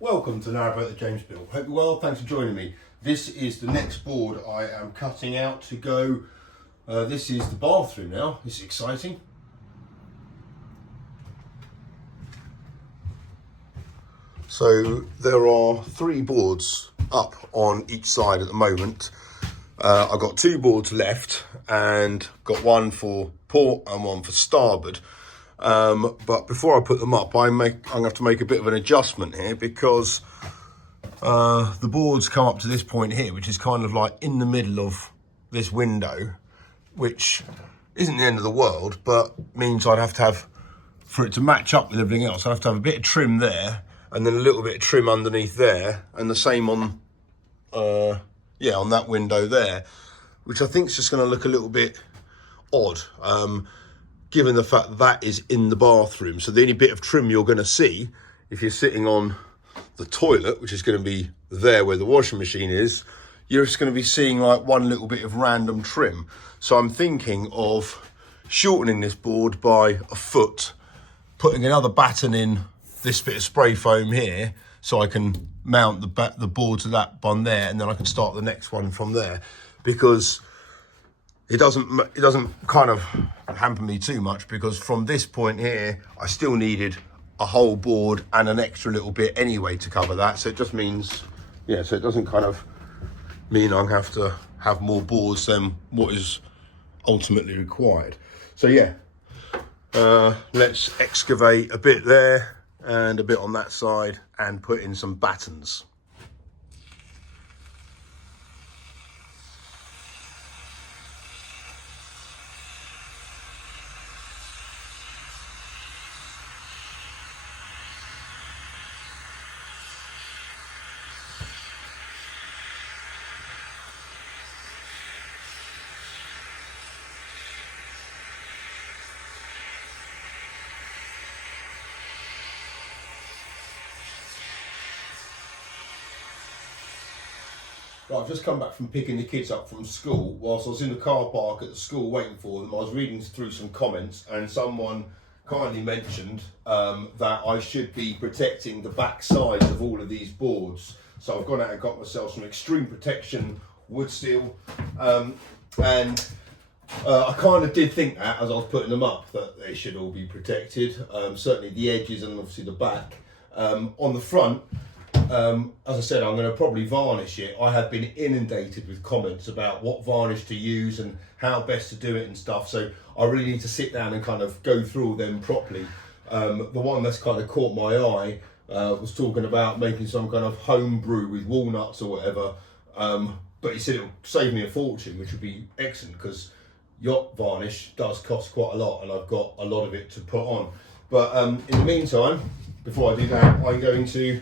Welcome to Narrowboat the James Bill. Hope you're well, thanks for joining me. This is the next board I am cutting out to go. This is the bathroom now. This is exciting. So there are 3 boards up on each side at the moment. I've got 2 boards left and got one for port and one for starboard. But before I put them up, I'm going to have to make a bit of an adjustment here because the boards come up to this point here, which is kind of like in the middle of this window, which isn't the end of the world, but means I'd have to have, for it to match up with everything else, I'd have to have a bit of trim there and then a little bit of trim underneath there, and the same on, on that window there, which I think is just going to look a little bit odd. Given the fact that is in the bathroom. So the only bit of trim you're going to see if you're sitting on the toilet, which is going to be there where the washing machine is, you're just going to be seeing like one little bit of random trim. So I'm thinking of shortening this board by a foot, putting another batten in this bit of spray foam here so I can mount the board to that one there, and then I can start the next one from there, because it doesn't kind of hamper me too much, because from this point here I still needed a whole board and an extra little bit anyway to cover that. So it just means, so it doesn't kind of mean I have to have more boards than what is ultimately required. So let's excavate a bit there and a bit on that side and put in some battens. Right, I've just come back from picking the kids up from school. Whilst I was in the car park at the school waiting for them, I was reading through some comments, and someone kindly mentioned that I should be protecting the back sides of all of these boards. So I've gone out and got myself some extreme protection wood steel, and I kind of did think that as I was putting them up, that they should all be protected. Certainly the edges and obviously the back. On the front, as I said, I'm going to probably varnish it. I have been inundated with comments about what varnish to use and how best to do it and stuff. So I really need to sit down and kind of go through them properly. The one that's kind of caught my eye was talking about making some kind of home brew with walnuts or whatever. But he said it would save me a fortune, which would be excellent, because yacht varnish does cost quite a lot and I've got a lot of it to put on. But in the meantime, before I do that, I'm going to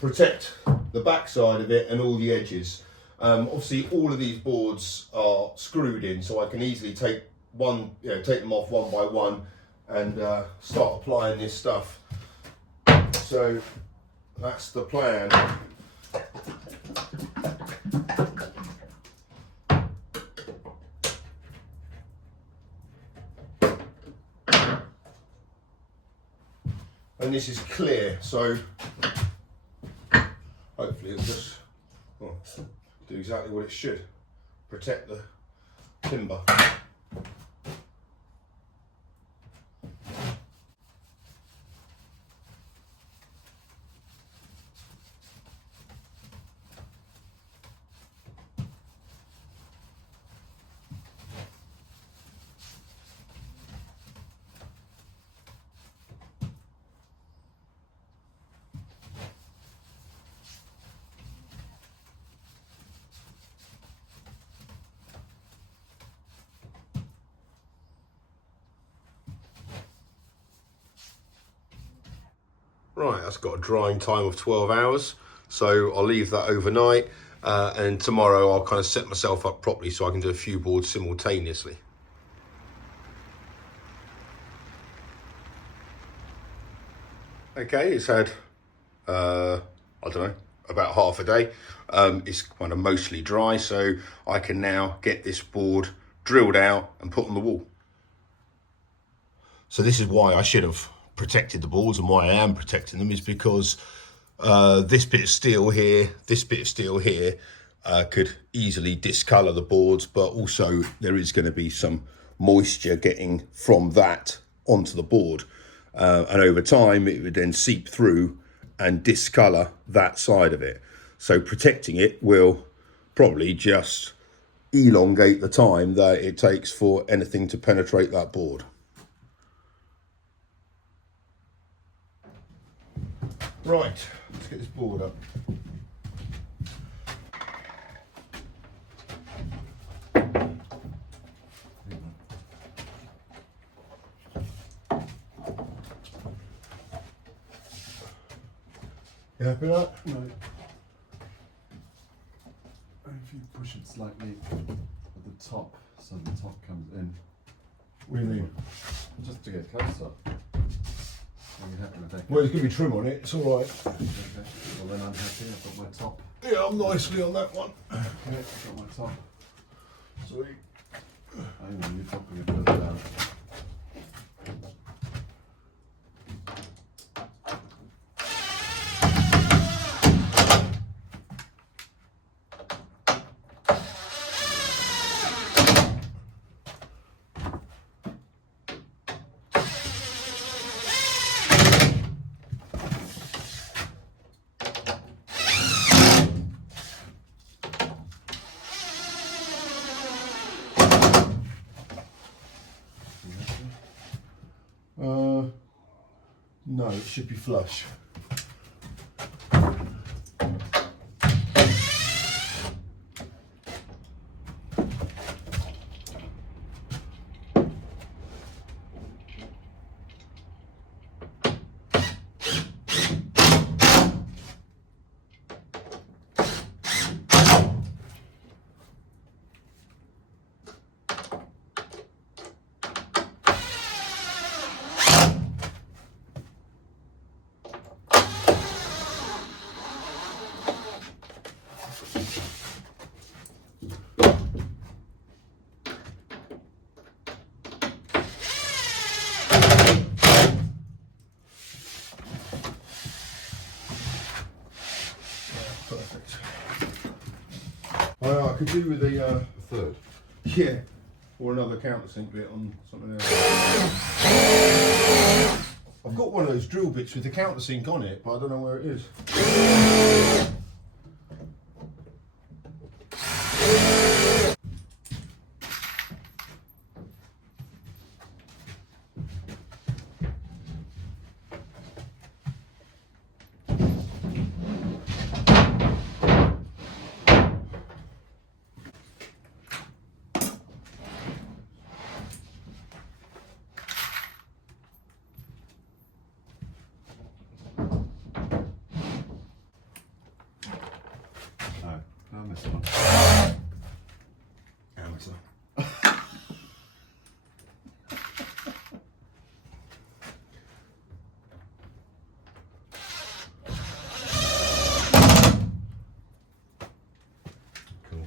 protect the back side of it and all the edges. Obviously all of these boards are screwed in, so I can easily take them off one by one and start applying this stuff. So that's the plan. And this is clear, so hopefully it'll just do exactly what it should, protect the timber. Right, that's got a drying time of 12 hours, so I'll leave that overnight, and tomorrow I'll kind of set myself up properly so I can do a few boards simultaneously. Okay, it's had, I don't know, about half a day. It's kind of mostly dry, so I can now get this board drilled out and put on the wall. So this is why I should have protected the boards, and why I am protecting them is because this bit of steel here, this bit of steel here could easily discolour the boards, but also there is going to be some moisture getting from that onto the board, and over time it would then seep through and discolour that side of it. So protecting it will probably just elongate the time that it takes for anything to penetrate that board. Right, let's get this board up. You happy with that? Right. If you push it slightly at the top, so the top comes in. What do you mean? Just to get closer. Are you happy with that? Well, there's going to be trim on it, it's all right. Okay. Well then I'm happy, I've got my top. Yeah, I'm nicely on that one. Okay, I've got my top. Sweet. I know, you're topping it further down. No, it should be flush. Perfect. I could do with a third. yeah, or another countersink bit on something else. I've got one of those drill bits with the countersink on it, but I don't know where it is. No, found this one. Amateur. Cool.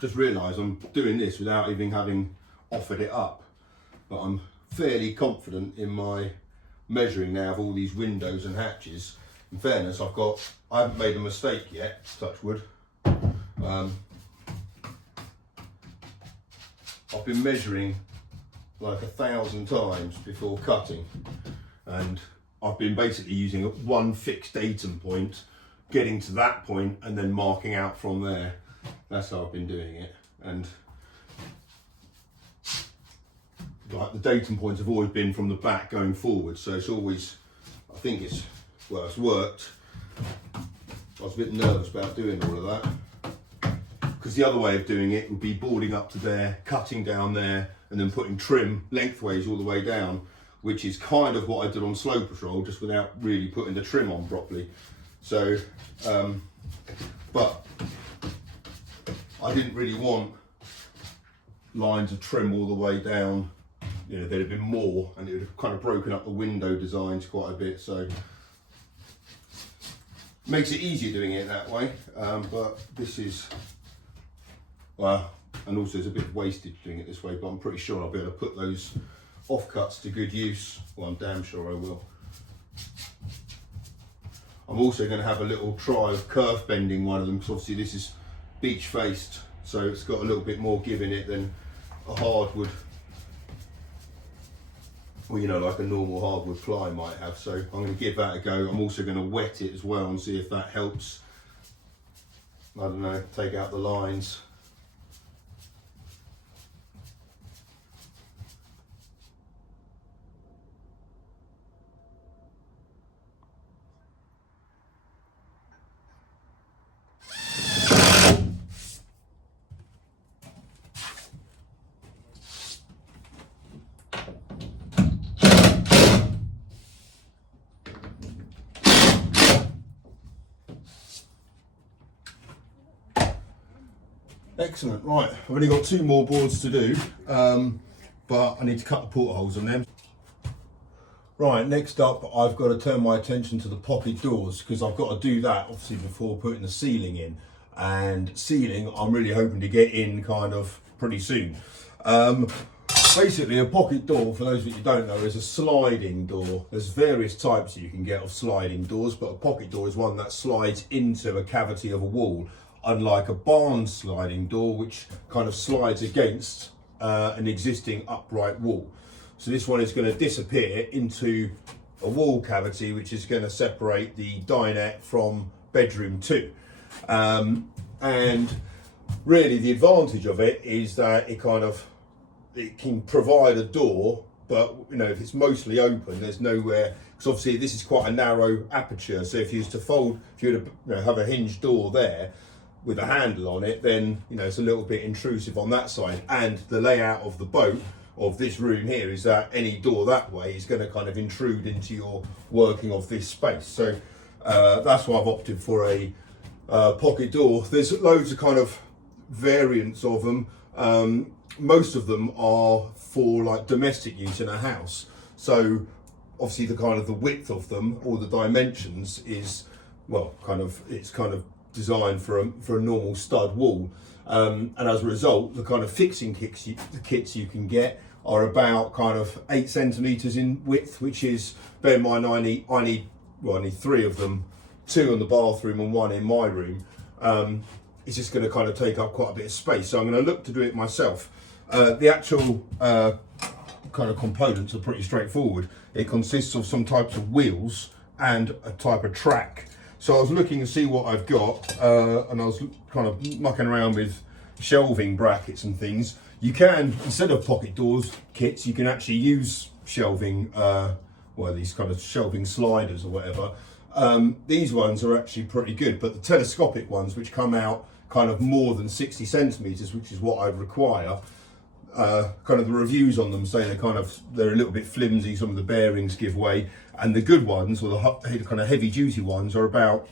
Just realised I'm doing this without even having offered it up, but I'm fairly confident in my measuring now of all these windows and hatches. In fairness, I haven't made a mistake yet, touch wood. I've been measuring like 1,000 times before cutting, and I've been basically using one fixed datum point, getting to that point and then marking out from there. That's how I've been doing it, and like the datum points have always been from the back going forward, so it's always, I think it's well, it's worked. I was a bit nervous about doing all of that, because the other way of doing it would be boarding up to there, cutting down there, and then putting trim lengthways all the way down, which is kind of what I did on Slow Patrol, just without really putting the trim on properly. So, but I didn't really want lines of trim all the way down. You know, there'd have been more, and it would have kind of broken up the window designs quite a bit. So, makes it easier doing it that way. But this is, well, and also there's a bit of wastage doing it this way, but I'm pretty sure I'll be able to put those offcuts to good use. Well, I'm damn sure I will. I'm also going to have a little try of curve bending one of them, because obviously this is beach faced, so it's got a little bit more give in it than a hardwood, well, you know, like a normal hardwood ply might have. So I'm going to give that a go. I'm also going to wet it as well and see if that helps, I don't know, take out the lines. Excellent, right, I've only got 2 more boards to do, but I need to cut the portholes on them. Right, next up I've got to turn my attention to the pocket doors, because I've got to do that obviously before putting the ceiling in, and ceiling I'm really hoping to get in kind of pretty soon. Basically a pocket door, for those of you who don't know, is a sliding door. There's various types you can get of sliding doors, but a pocket door is one that slides into a cavity of a wall, unlike a barn sliding door, which kind of slides against an existing upright wall. So this one is going to disappear into a wall cavity, which is going to separate the dinette from bedroom 2. And really the advantage of it is that it can provide a door, but you know, if it's mostly open, there's nowhere, because obviously this is quite a narrow aperture. So if you used to fold, if you were to, you know, have a hinged door there with a handle on it, then you know it's a little bit intrusive on that side. And the layout of the boat, of this room here, is that any door that way is going to kind of intrude into your working of this space. So that's why I've opted for a pocket door. There's loads of kind of variants of them. Most of them are for like domestic use in a house. So obviously the kind of the width of them, or the dimensions, is, well, it's kind of designed for a normal stud wall, and as a result the kind of fixing kits you can get are about kind of 8 centimeters in width, which is, bear in mind I need 3 of them, 2 in the bathroom and 1 in my room. It's just going to kind of take up quite a bit of space, so I'm going to look to do it myself. The actual kind of components are pretty straightforward. It consists of some types of wheels and a type of track. So I was looking to see what I've got, and I was kind of mucking around with shelving brackets and things. You can, instead of pocket doors kits, you can actually use shelving, these kind of shelving sliders or whatever. These ones are actually pretty good, but the telescopic ones, which come out kind of more than 60 centimeters, which is what I'd require, kind of the reviews on them say they're a little bit flimsy, some of the bearings give way, and the good ones, or the kind of heavy duty ones, are about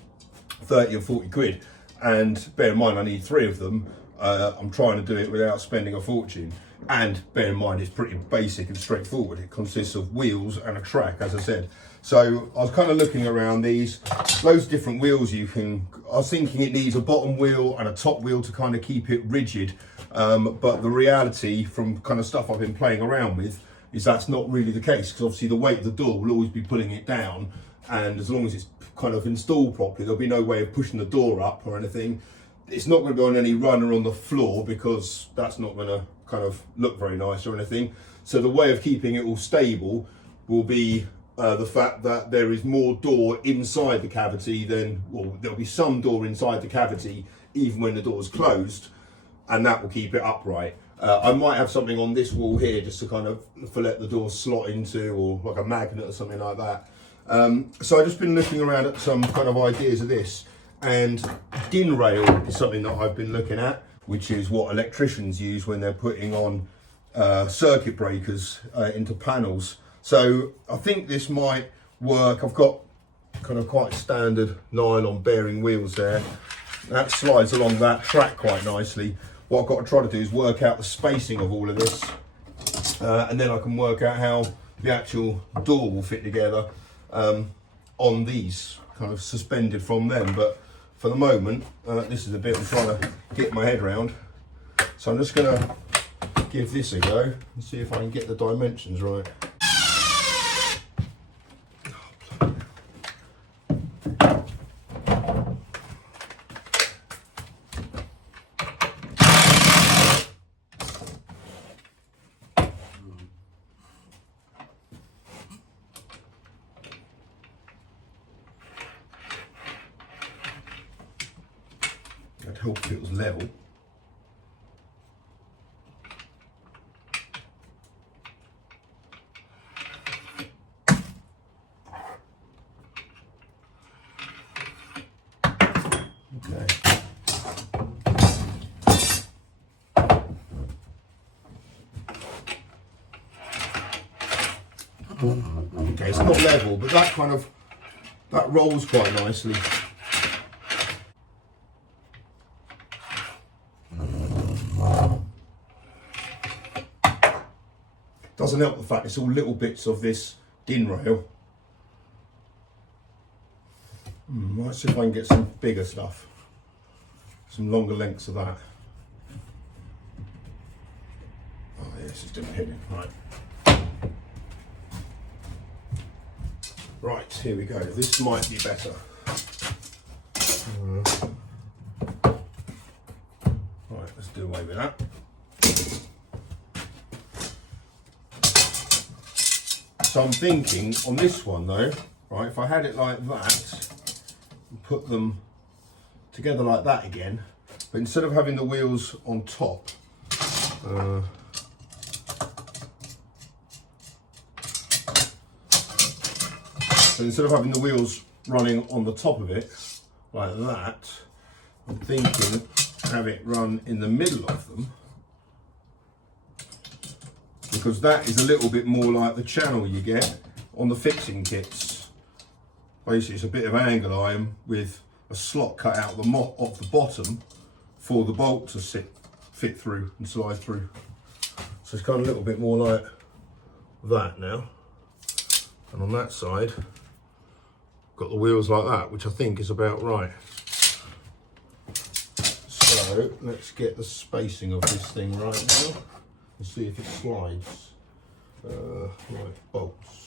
30 or 40 quid. And bear in mind I need 3 of them. I'm trying to do it without spending a fortune, and bear in mind it's pretty basic and straightforward. It consists of wheels and a track, as I said. So I was kind of looking around these, loads of different wheels I was thinking it needs a bottom wheel and a top wheel to kind of keep it rigid, but the reality from kind of stuff I've been playing around with is that's not really the case, because obviously the weight of the door will always be pulling it down, and as long as it's kind of installed properly, there'll be no way of pushing the door up or anything. It's not going to be on any runner on the floor, because that's not going to kind of look very nice or anything. So the way of keeping it all stable will be the fact that there is more door inside the cavity than, well, there'll be some door inside the cavity even when the door's closed, and that will keep it upright. I might have something on this wall here just to kind of let the door slot into, or like a magnet or something like that. So I've just been looking around at some kind of ideas of this, and din rail is something that I've been looking at, which is what electricians use when they're putting on circuit breakers into panels. So I think this might work. I've got kind of quite standard nylon bearing wheels there. That slides along that track quite nicely. What I've got to try to do is work out the spacing of all of this, and then I can work out how the actual door will fit together on these, kind of suspended from them. But for the moment, this is the bit I'm trying to get my head around. So I'm just going to give this a go and see if I can get the dimensions right. I'd hope if it was level. Okay, it's not level, but that rolls quite nicely. Doesn't help the fact it's all little bits of this din rail. Let's see if I can get some bigger stuff, some longer lengths of that. Oh, yeah, this is different hitting. Right. Right, here we go. This might be better. Right, let's do away with that. So I'm thinking on this one though, right, if I had it like that, and put them together like that again, but instead of having the wheels on top, so instead of having the wheels running on the top of it, like that, I'm thinking have it run in the middle of them, because that is a little bit more like the channel you get on the fixing kits. Basically it's a bit of angle iron with a slot cut out the off the bottom for the bolt to fit through and slide through. So it's kind of a little bit more like that now. And on that side, got the wheels like that, which I think is about right. So let's get the spacing of this thing right now and see if it slides. Right, bolts.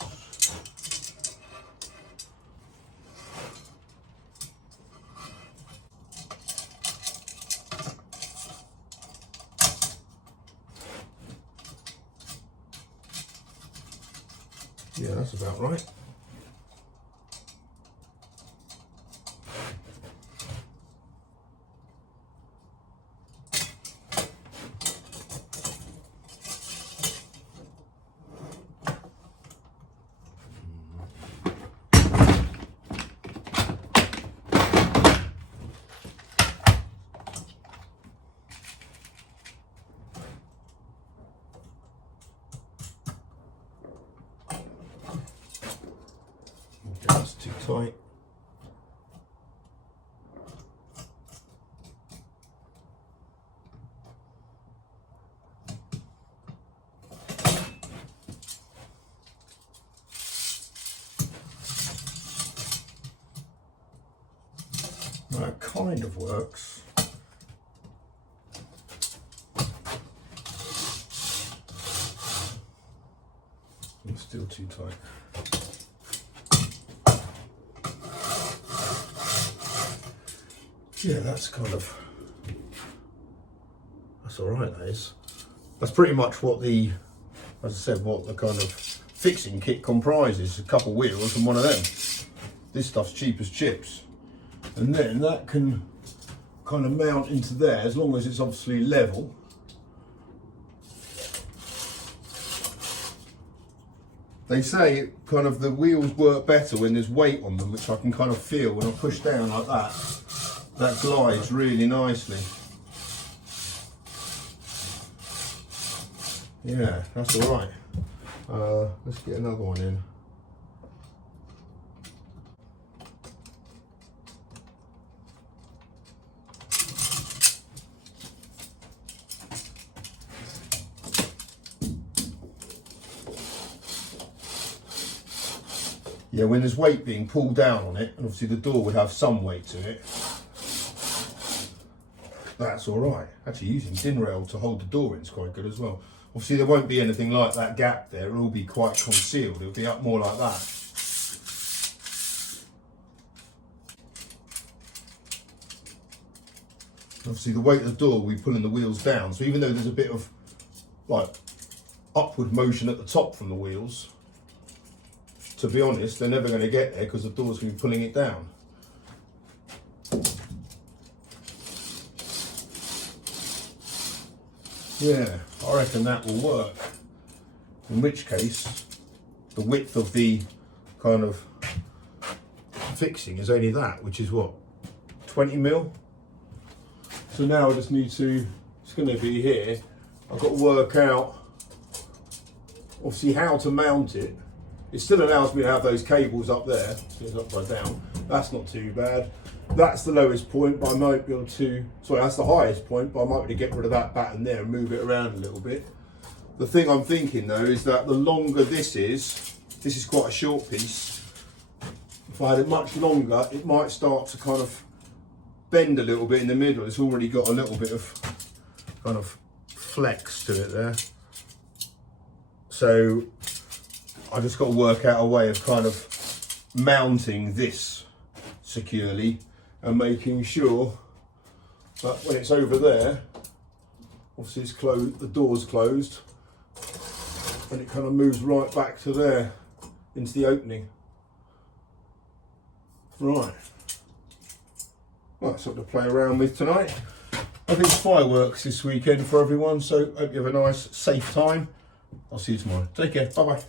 Yeah, that's about right. That's too tight. That kind of works. It's still too tight. Yeah, that's kind of, that's all right, that is. That's pretty much what the, as I said, what the kind of fixing kit comprises, a couple wheels and one of them. This stuff's cheap as chips. And then that can kind of mount into there, as long as it's obviously level. They say kind of the wheels work better when there's weight on them, which I can kind of feel when I push down like that. That glides really nicely. Yeah, that's all right. Let's get another one in. Yeah, when there's weight being pulled down on it, and obviously the door would have some weight to it, that's all right. Actually, using din rail to hold the door in is quite good as well. Obviously, there won't be anything like that gap there. It'll all be quite concealed. It'll be up more like that. Obviously, the weight of the door will be pulling the wheels down. So even though there's a bit of like upward motion at the top from the wheels, to be honest, they're never going to get there because the door's going to be pulling it down. Yeah, I reckon that will work. In which case, the width of the kind of fixing is only that, which is what, 20 mil? So now I just need to, it's going to be here, I've got to work out, obviously, how to mount it. It still allows me to have those cables up there, so it's upside down. That's not too bad. That's the lowest point, but I might be able to, sorry, that's the highest point, but I might be able to get rid of that batten there and move it around a little bit. The thing I'm thinking though is that the longer this is quite a short piece. If I had it much longer, it might start to kind of bend a little bit in the middle. It's already got a little bit of kind of flex to it there. So I just got to work out a way of kind of mounting this securely and making sure that when it's over there, obviously it's closed, the door's closed, and it kind of moves right back to there into the opening. Right. Well, that's something to play around with tonight. I think it's fireworks this weekend for everyone, so hope you have a nice, safe time. I'll see you tomorrow. Take care. Bye bye.